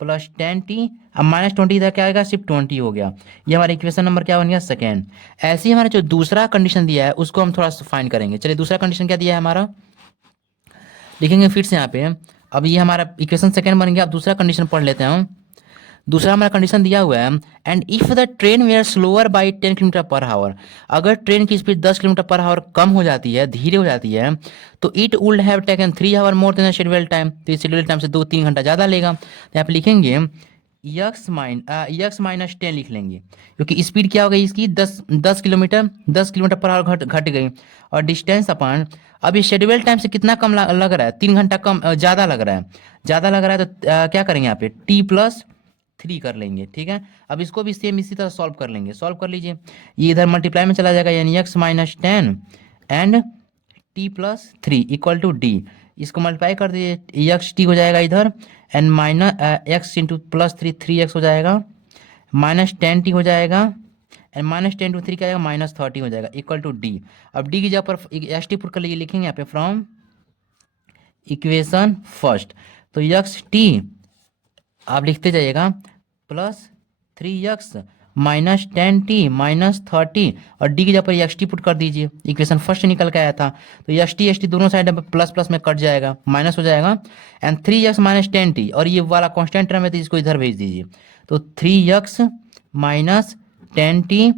प्लस 10t, अब माइनस 20 इधर क्या आएगा, सिर्फ 20 हो गया। ये हमारा इक्वेशन नंबर क्या बन गया, सेकेंड। ऐसे ही हमारा जो दूसरा कंडीशन दिया है उसको हम थोड़ा सा फाइन करेंगे। चलिए दूसरा कंडीशन क्या दिया है हमारा, लिखेंगे फिर से यहाँ पे। अब ये हमारा इक्वेशन सेकेंड बन गया। अब दूसरा कंडीशन पढ़ लेते हैं हम। दूसरा हमारा कंडीशन दिया हुआ है, and if the train were slower by 10 kilometre per hour, अगर ट्रेन की स्पीड 10 किलोमीटर पर आवर कम हो जाती है, धीरे हो जाती है, तो it would have taken 3 hour more than schedule time, तो इस शेड्यूल टाइम से 2-3 घंटा ज़्यादा लेगा। तो यहाँ पे लिखेंगे यक्स माइनस 10 लिख लेंगे, क्योंकि स्पीड क्या हो गई इसकी, 10 किलोमीटर पर आवर घट गई, और डिस्टेंस अपन, अब ये शेड्यूल टाइम से कितना कम लग रहा है, 3 घंटा कम, ज़्यादा लग रहा है, तो क्या करेंगे यहाँ पे t+3 कर लेंगे, ठीक है। अब इसको भी सेम इसी तरह सॉल्व कर लेंगे, सॉल्व कर लीजिए। ये इधर मल्टीप्लाई में चला जाएगा, यानी x minus 10 and t+3 equal to d, इसको मल्टीप्लाई कर दीजिए, एक्स टी हो जाएगा इधर, and minus x into +3 3x हो जाएगा, माइनस 10t हो जाएगा, एंड माइनस 10 टू 3 क्या आएगा, -30 हो जाएगा, इक्वल टू डी। अब डी की जगह पर एस टी पुट कर लीजिए, लिखेंगे यहाँ पे फ्रॉम इक्वेशन फर्स्ट, तो एक्स टी आप लिखते जाइएगा +3x माइनस 10t माइनस 30, और डी की जगह पर एक्स टी पुट कर दीजिए, इक्वेशन फर्स्ट निकल के आया था, तो एस टी दोनों साइड प्लस प्लस में कट जाएगा, माइनस हो जाएगा, एंड 3x माइनस 10t, और ये वाला कॉन्स्टेंट टर्म है तो इसको इधर भेज दीजिए, तो 3x माइनस 10t,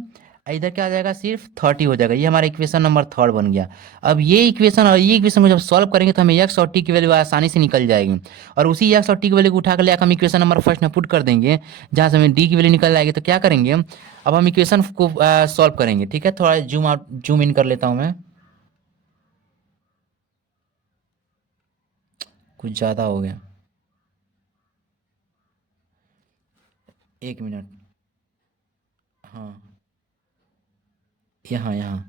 इधर क्या आ जाएगा, सिर्फ 30 हो जाएगा। ये हमारा इक्वेशन नंबर थर्ड बन गया। अब ये इक्वेशन और ये इक्वेशन को जब सॉल्व करेंगे तो हमें एक्स और टी की वैल्यू आसानी से निकल जाएगी, और उसी एक्स और टी की वैल्यू को उठा कर लेकर हम इक्वेशन नंबर फर्स्ट में पुट कर देंगे, जहाँ से हमें डी की वैल्यू निकल जाएगी। तो क्या करेंगे, अब हम इक्वेशन को सॉल्व करेंगे, ठीक है। थोड़ा जूम इन कर लेता हूँ मैं, कुछ ज़्यादा हो गया, 1 मिनट, हाँ यहाँ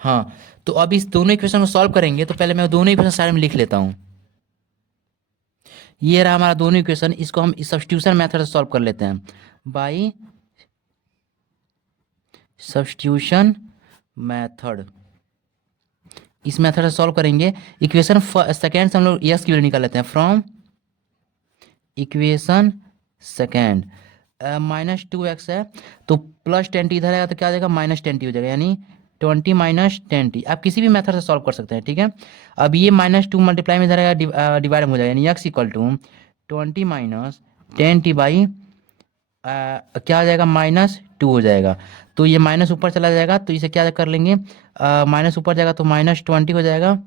हाँ। तो अब इस दोनों इक्वेशन को सॉल्व करेंगे, तो पहले मैं दोनों इक्वेशन सारे में लिख लेता हूँ। ये रहा हमारा दोनों इक्वेशन, इसको हम सब्स्टिट्यूशन मेथड से सॉल्व कर लेते हैं, बाई सब्स्टिट्यूशन मेथड। इस मेथड से सॉल्व करेंगे। इक्वेशन सेकेंड से हम लोग यस की वैल्यू निकाल लेते हैं, फ्रॉम इक्वेशन सेकेंड -2x है, तो +10t इधर आएगा तो क्या आ जाएगा, -10t हो जाएगा, यानी 20 माइनस 10t। आप किसी भी मेथड से सॉल्व कर सकते हैं, ठीक है। अब ये -2 मल्टीप्लाई में इधर आएगा, डिवाइड हो जाएगा, यानी x equal to 20 minus 10t by क्या आ जाएगा, -2 हो जाएगा। तो ये माइनस ऊपर चला जाएगा, तो इसे क्या कर लेंगे, माइनस ऊपर जाएगा तो -20 हो जाएगा,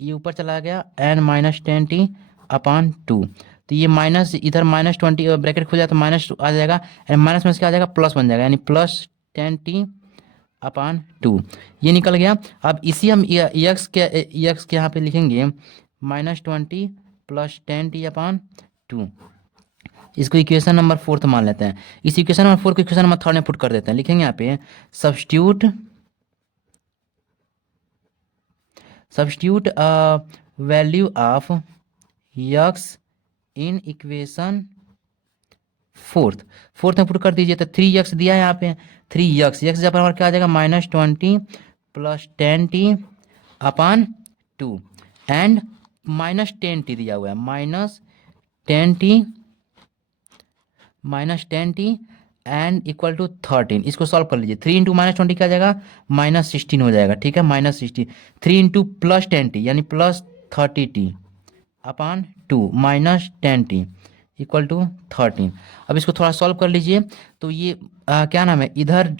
ये ऊपर चला गया, एन -10t/2। तो ये माइनस इधर -20 ब्रैकेट खुल जाए तो माइनस आ जाएगा, एंड माइनस में से क्या आ जाएगा, प्लस बन जाएगा, यानी +10t/2 ये निकल गया। अब इसी हम एक्स के यहाँ पे लिखेंगे -20 + 10t/2, इसको इक्वेशन नंबर फोर्थ मान लेते हैं। इस इक्वेशन नंबर फोर्थ को इक्वेशन नंबर थर्ड में पुट कर देते हैं, लिखेंगे यहाँ पे substitute value of x in equation fourth में पुट कर दीजिए, तो 3x दिया है यहाँ पे, 3x जहाँ पर हमारा क्या आ जाएगा, -20 + 10t/2, एंड -10t दिया हुआ है, -10t एंड इक्वल टू 13। इसको सॉल्व कर लीजिए, 3 × -20 क्या आ जाएगा, -16 हो जाएगा, ठीक है, -16, 3 × +10t यानी +30t/2 -10t इक्वल टू 13। अब इसको थोड़ा सॉल्व कर लीजिए, तो ये क्या नाम है, इधर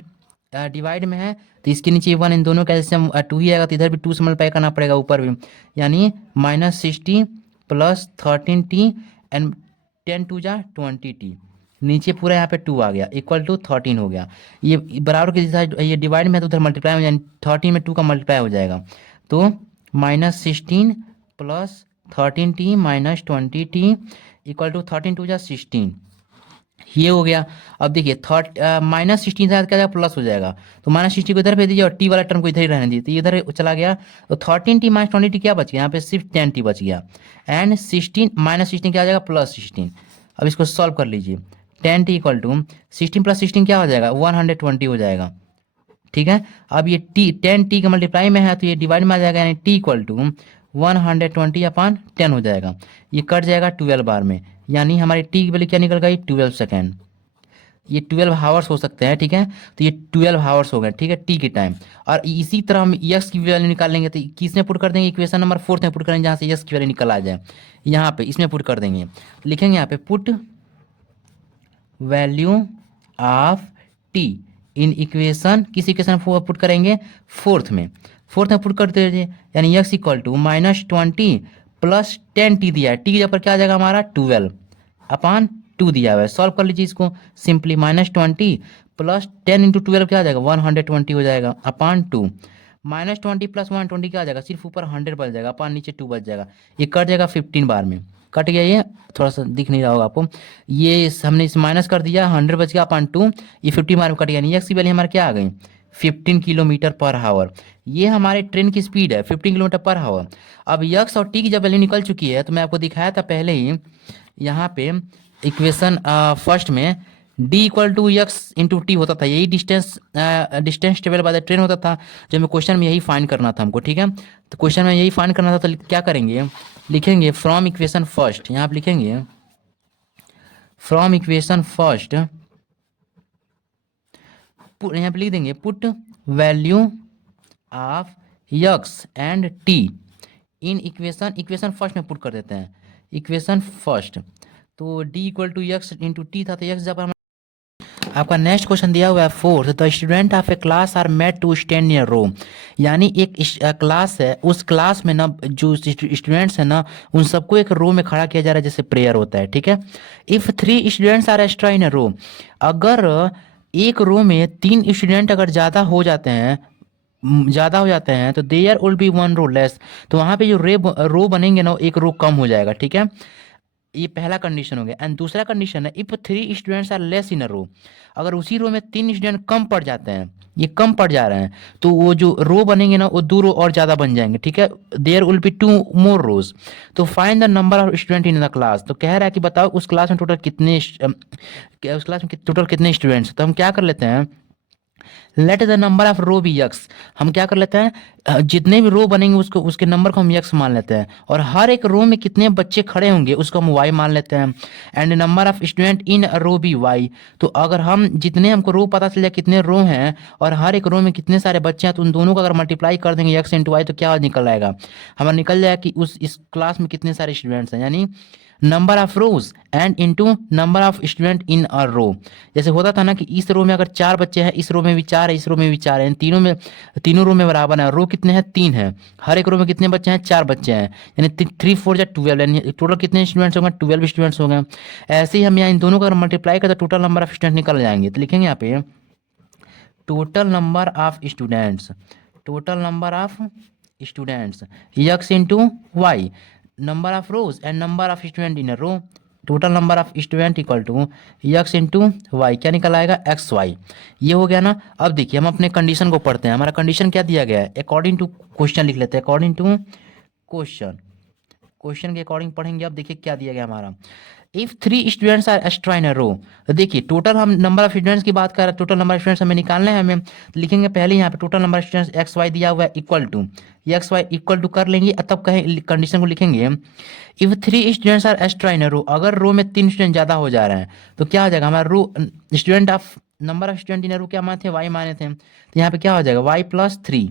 डिवाइड में है तो इसके नीचे 1, इन दोनों का जैसे हम 2 ही आएगा तो इधर भी 2 से मल्टीप्लाई करना पड़ेगा ऊपर भी, यानी -60 + 13t एंड 10 2 जा 20t, नीचे पूरा यहाँ पे 2 आ गया, इक्वल टू 13 हो गया। ये बराबर के साइड ये डिवाइड में है तो उधर मल्टीप्लाई हो जाए, 13 में 2 का मल्टीप्लाई हो जाएगा, तो -16 + 13t - 20t इक्वल टू 13 2 जा 16, ये हो गया। अब देखिए -16 से क्या जाएगा, प्लस हो जाएगा, तो -60 को इधर भेज दीजिए और टी वाला टर्म को इधर ही रहने दीजिए, तो ये इधर चला गया। तो 13t - 20t क्या बच गया, यहाँ पे सिर्फ 10t बच गया। एंड 16 -16 क्या आ जाएगा, +16। अब इसको सॉल्व कर लीजिए। 10t = 16 + 16 क्या हो जाएगा, 120 हो जाएगा। ठीक है, अब ये टी 10t का मल्टीप्लाई में है तो ये डिवाइड में आ जाएगा, यानी t = 120/10 हो जाएगा। ये कट जाएगा 12 बार में, यानी हमारी t की वैल्यू क्या निकल गई, 12 सेकेंड। ये 12 हावर्स हो सकते हैं। ठीक है, तो ये 12 हावर्स हो गए। ठीक है, टी के टाइम। और इसी तरह हम यक्स की वैल्यू निकाल लेंगे, तो किस में पुट कर देंगे, इक्वेशन नंबर 4 में पुट करेंगे, जहाँ से यक्स की वैल्यू निकल आ जाए। यहाँ पे इसमें पुट कर देंगे, लिखेंगे यहाँ पे put value of T in equation, किस इक्वेशन पुट करेंगे, फोर्थ में पुट कर दीजिए, यानी यक्स = -20 + 10t दिया है, टी की जगह पर क्या आ जाएगा हमारा, 12/2 दिया हुआ है। सॉल्व कर लीजिए इसको सिंपली, -20 + 10 × 12 क्या आ जाएगा, 120 हो जाएगा अपान 2। -20 + 120 क्या आ जाएगा, सिर्फ ऊपर 100 बच जाएगा, अपान नीचे 2 बच जाएगा। ये कट जाएगा 15 बार में, कट गया ये, थोड़ा सा दिख नहीं रहा होगा आपको। ये हमने इस माइनस कर दिया, 100 बच गया अपान 2, ये 50 बार में कट गया। यानी एक्स की वैल्यू हमारे क्या आ गई, 15 किलोमीटर पर हावर। ये हमारे ट्रेन की स्पीड है, 15 किलोमीटर पर हावर। अब यक्स और टी की जब वैल्यू निकल चुकी है, तो मैं आपको दिखाया था पहले ही यहाँ पे इक्वेशन फर्स्ट में, d = यक्स इंटू टी होता था, यही distance travel by the train होता था, जो हमें क्वेश्चन में यही फाइंड करना था हमको। ठीक है, तो क्वेश्चन में यही फाइंड करना था, तो क्या करेंगे, लिखेंगे फ्रॉम इक्वेशन फर्स्ट, यहाँ पे लिखेंगे फ्रॉम इक्वेशन फर्स्ट, यहाँ पे लिख देंगे put value of x and T in equation first में पुट कर देते हैं, इक्वेशन फर्स्ट। तो d = यक्स इंटू टी था, तो यक्स जब हम, आपका नेक्स्ट क्वेश्चन दिया हुआ है fourth, the student of a class are made to stand in a row, यानी एक क्लास है, उस क्लास में ना जो स्टूडेंट्स हैं ना, उन सबको एक रो में खड़ा किया जा रहा है, जैसे प्रेयर होता है। ठीक है, if 3 students are extra in a row, अगर एक रो में 3 स्टूडेंट अगर ज़्यादा हो जाते हैं तो there will be 1 row less, तो वहाँ पे जो रो बनेंगे ना, एक रो कम हो जाएगा। ठीक है, ये पहला कंडीशन हो गया। एंड दूसरा कंडीशन है, if 3 students are less in a row, अगर उसी रो में 3 स्टूडेंट कम पड़ जाते हैं, ये कम पड़ जा रहे हैं, तो वो जो रो बनेंगे ना, वो 2 रो और ज़्यादा बन जाएंगे। ठीक है, देयर विल बी 2 मोर रोज। तो find the number of student in the class, तो कह रहा है कि बताओ उस क्लास में टोटल कितने स्टूडेंट्स। तो हम क्या कर लेते हैं, let the number of row be x, हम क्या कर लेते हैं, जितने भी रो बनेंगे उसको, उसके नंबर को हम यक्स मान लेते हैं, और हर एक रो में कितने बच्चे खड़े होंगे उसको हम वाई मान लेते हैं। And number of student in row be y, तो अगर हम जितने हमको रो पता चल जाए कितने रो हैं और हर एक रो में कितने सारे बच्चे हैं, तो उन दोनों को अगर मल्टीप्लाई कर देंगे यक्स इंटू वाई, तो क्या निकल आएगा, हमारा निकल जाएगा कि इस क्लास में कितने सारे स्टूडेंट्स हैं, यानी number of rows and into number of student in a row. जैसे होता था ना कि इस रो में अगर 4 बच्चे हैं, इस रो में भी 4 है, इस रो में भी 4 है, तीनों रो में बराबर है, रो कितने हैं, 3 है, हर एक रो में कितने बच्चे हैं, 4 बच्चे हैं, यानी 3 4 या 12, यानी टोटल कितने स्टूडेंट्स होंगे, 12 स्टूडेंट्स हो गए। ऐसे ही हम यहाँ इन दोनों को अगर मल्टीप्लाई करें तो टोटल नंबर ऑफ स्टूडेंट निकल जाएंगे। तो लिखेंगे यहाँ पे total number of students, total number of students x into y, number of rows and number of student in a row, total number of student equal to x into y, क्या निकल आएगा, x Y. ये हो गया ना। अब देखिए हम अपने कंडीशन को पढ़ते हैं, हमारा कंडीशन क्या दिया गया है, अकॉर्डिंग टू क्वेश्चन लिख लेते हैं, अकॉर्डिंग टू क्वेश्चन के अकॉर्डिंग पढ़ेंगे। अब देखिए क्या दिया गया हमारा, if 3 students are extra in a रो, तो देखिए टोटल हम नंबर ऑफ स्टूडेंट्स की बात कर रहे हैं, टोटल नंबर ऑफ स्टूडेंट्स हमें निकालना है हमें, तो लिखेंगे पहले यहाँ पे total number of students x y दिया हुआ है equal to, x Y equal to कर लेंगे, तब कहें कंडीशन को लिखेंगे, if 3 students are extra in a row, अगर रो में 3 स्टूडेंट ज़्यादा हो जा रहे हैं तो क्या हो जाएगा, हमारा row student of number of student in a row क्या माने थे, वाई माने थे, तो यहाँ पे क्या हो जाएगा वाई प्लस 3,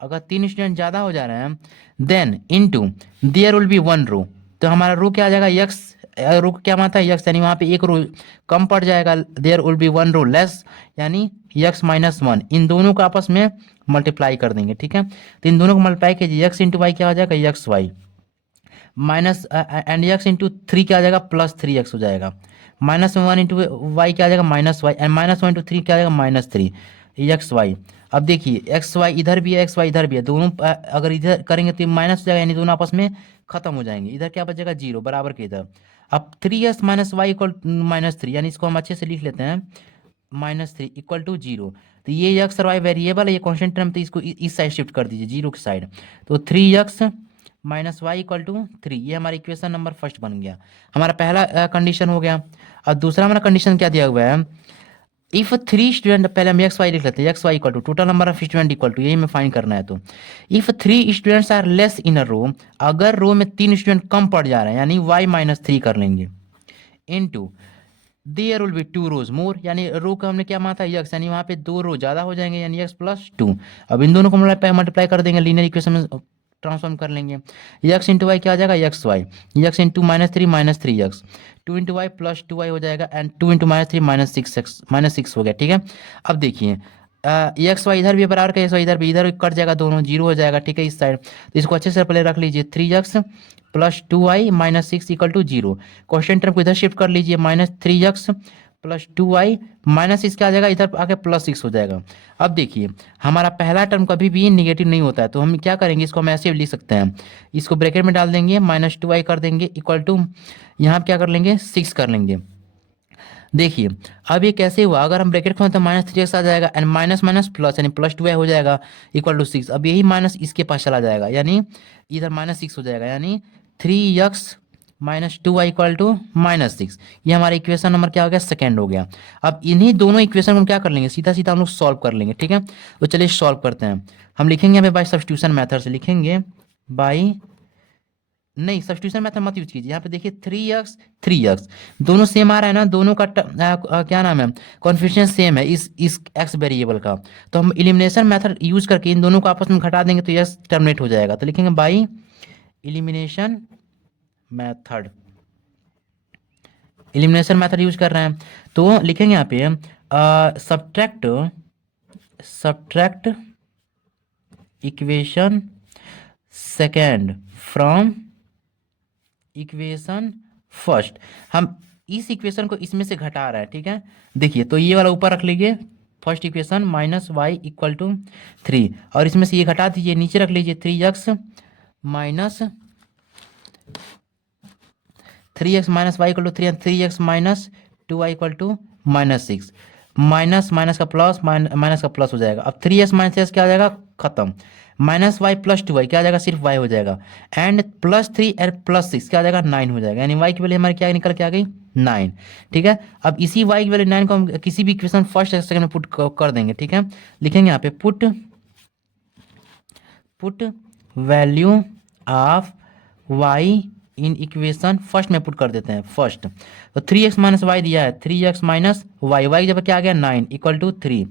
अगर 3 स्टूडेंट ज़्यादा हो जा रहे हैं then into there will be 1 row, तो हमारा रो क्या आ जाएगा, यक्स, रो क्या मानता है यक्स, यानी वहाँ पे एक रो कम पड़ जाएगा, there will be 1 row less, यानी यक्स माइनस 1, इन दोनों को आपस में मल्टीप्लाई कर देंगे। ठीक है, तो इन दोनों को मल्टीप्लाई कीजिए, यक्स इंटू वाई क्या हो जाएगा, x y minus and x into 3 क्या आ जाएगा, प्लस 3 एक्स हो जाएगा, -1 इंटू वाई क्या आ जाएगा, -y, एंड -1 इंटू 3 क्या आ जाएगा, -3, एक्स वाई। अब देखिए एक्स वाई इधर भी है, एक्स वाई इधर भी है, दोनों अगर इधर करेंगे तो माइनस हो जाएगा, यानी दोनों आपस में खत्म हो जाएंगे। इधर क्या बचेगा, जीरो बराबर के इधर। अब 3x माइनस वाई इक्वल -3, यानी इसको हम अच्छे से लिख लेते हैं, -3 इक्वल टू जीरो। तो ये एक्स और वाई वेरिएबल है, ये कॉन्स्टेंट टर्म, तो इसको इस साइड शिफ्ट कर दीजिए, जीरो की साइड। तो 3x minus Y equal to 3, ये हमारा इक्वेशन नंबर फर्स्ट बन गया, हमारा पहला कंडीशन हो गया। अब दूसरा हमारा कंडीशन क्या दिया हुआ है, इफ 3 स्टूडेंट, पहले हम एक्स वाई लिख लेते हैं, X Y equal to total number of student equal to, यही हमें फाइंड करना है। तो if 3 students are less in a row, अगर रो में 3 स्टूडेंट कम पड़ जा रहे हैं, यानी y-3 कर लेंगे, इन टू देयर विल बी 2 रोज मोर, यानी रो का हमने क्या माना था यक्स, यानी वहाँ पे 2 रो ज़्यादा हो जाएंगे, यानी x प्लस 2। अब इन दोनों को मल्टीप्लाई कर देंगे, लीनियर इक्वेशन में ट्रांसफॉर्म कर लेंगे। x इंटू वाई क्या आ जाएगा, x y, x into -3 2 into y plus 2y हो जाएगा, एंड 2 इंटू -3 -6 हो गया, ठीक है। अब देखिए एक्स वाई इधर भी बराबर का, एक्स वाई इधर भी, इधर कट जाएगा, दोनों जीरो हो जाएगा, ठीक है, इस साइड। तो इसको अच्छे से पहले रख लीजिए, 3x plus 2y -6 equal to zero. Question term को इधर शिफ्ट कर लीजिए, -3x प्लस 2y -6 क्या आ जाएगा, इधर आके +6 हो जाएगा। अब देखिए हमारा पहला टर्म कभी भी नेगेटिव नहीं होता है, तो हम क्या करेंगे, इसको हम ऐसे लिख सकते हैं, इसको ब्रैकेट में डाल देंगे, -2y कर देंगे इक्वल टू, यहाँ क्या कर लेंगे, 6 कर लेंगे। देखिए अब ये कैसे हुआ, अगर हम ब्रैकेट खोलें तो -3x आ जाएगा, एंड माइनस माइनस प्लस, यानी +2y हो जाएगा इक्वल टू 6। अब यही माइनस इसके पास चला जाएगा, यानी इधर -6 हो जाएगा, यानी 3x -2y इक्वल टू -6। ये हमारा इक्वेशन नंबर क्या हो गया, सेकेंड हो गया। अब इन्हीं दोनों इक्वेशन को हम क्या कर लेंगे, सीधा सीधा हम लोग सॉल्व कर लेंगे, ठीक है। तो चलिए सॉल्व करते हैं। हम लिखेंगे यहाँ पे बाई सब्स्टिट्यूशन मेथड से लिखेंगे, बाई, नहीं सब्स्टिट्यूशन मेथड मत यूज कीजिए, यहाँ पे देखिए 3x दोनों सेम आ रहा है ना, दोनों का क्या नाम है, कॉन्फिगरेशन सेम है इस x वेरिएबल का। तो हम इलिमिनेशन मेथड यूज करके इन दोनों को आपस में घटा देंगे, तो यस टर्मिनेट हो जाएगा। तो लिखेंगे by elimination method, elimination method use कर रहे हैं, तो लिखेंगे यहाँ पे subtract equation second from equation first. हम इस इक्वेशन को इसमें से घटा रहे हैं, ठीक है। देखिए तो ये वाला ऊपर रख लीजिए, first equation -y equal to 3, और इसमें से ये घटा दीजिए, नीचे रख लीजिए 3x minus -y equal to 3x minus 2y equal to -6, minus minus का प्लस, माइनस का प्लस हो जाएगा। अब 3x माइनस क्या हो जाएगा, खत्म, -y प्लस 2y क्या आ जाएगा, सिर्फ y हो जाएगा, एंड +3 और +6 क्या आ जाएगा, 9 हो जाएगा, यानी y की वैल्यू हमारी क्या निकल के आ गई, 9, ठीक है। अब इसी y की वैल्यू 9 को हम किसी भी इक्वेशन फर्स्ट या सेकंड में पुट कर देंगे, ठीक है। लिखेंगे यहाँ पे put value of y in equation first में पुट कर देते हैं, फर्स्ट। तो 3x माइनस वाई दिया है, 3x माइनस वाई जब क्या आ गया 9 इक्वल टू 3।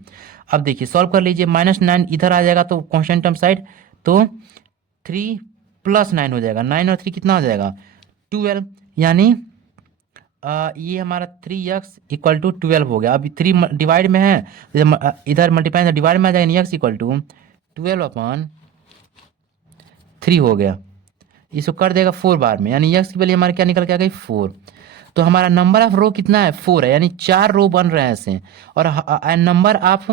अब देखिए सॉल्व कर लीजिए, -9 इधर आ जाएगा तो कांस्टेंट टर्म साइड, तो 3 + 9 हो जाएगा, 9 और 3 कितना हो जाएगा, 12, यानी ये हमारा 3x इक्वल टू 12 हो गया। अभी 3 डिवाइड में है, इधर मल्टीप्लाई डिवाइड में आ जाएगा, x इक्वल टू 12/3 हो गया। इसको कर देगा 4 बार में, यानी x की वैल्यू हमारे क्या निकल के आ गई, 4। तो हमारा नंबर ऑफ रो कितना है, 4 है, यानी 4 रो बन रहे हैं ऐसे। और number of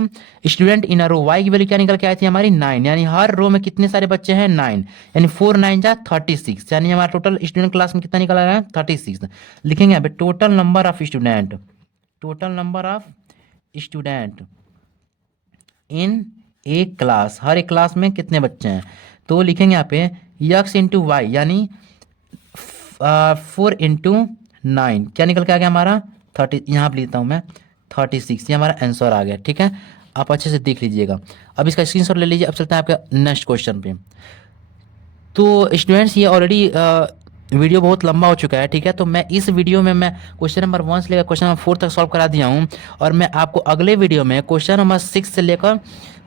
student in a row, y की वैल्यू क्या निकल के आई थी हमारी, 9, यानी हर रो में कितने सारे बच्चे हैं, 9, यानी 4 9 जा 36, यानी हमारा टोटल स्टूडेंट क्लास में कितना निकल रहा है, 36। लिखेंगे यहाँ पे total number of student in a class, हर एक क्लास में कितने बच्चे हैं। तो लिखेंगे यहाँ पे x इंटू वाई, यानी 4 इंटू 9 क्या निकल के आ गया हमारा 30, यहाँ पे लिखता हूँ मैं 36, ये हमारा आंसर आ गया, ठीक है। आप अच्छे से देख लीजिएगा। अब इसका स्क्रीनशॉट ले लीजिए। अब चलते हैं आपका नेक्स्ट क्वेश्चन पे। तो स्टूडेंट्स ये ऑलरेडी वीडियो बहुत लंबा हो चुका है, ठीक है। तो मैं इस वीडियो में मैं क्वेश्चन नंबर 1 से लेकर क्वेश्चन नंबर 4 तक सॉल्व करा दिया हूँ, और मैं आपको अगले वीडियो में क्वेश्चन नंबर 6 से लेकर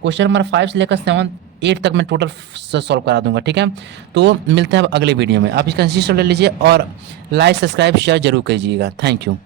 क्वेश्चन नंबर 5 से लेकर 7 8 तक मैं टोटल सॉल्व करा दूंगा, ठीक है। तो मिलते हैं अब अगले वीडियो में। आप इसका स्क्रीनशॉट ले लीजिए और लाइक सब्सक्राइब शेयर जरूर कीजिएगा। Thank you.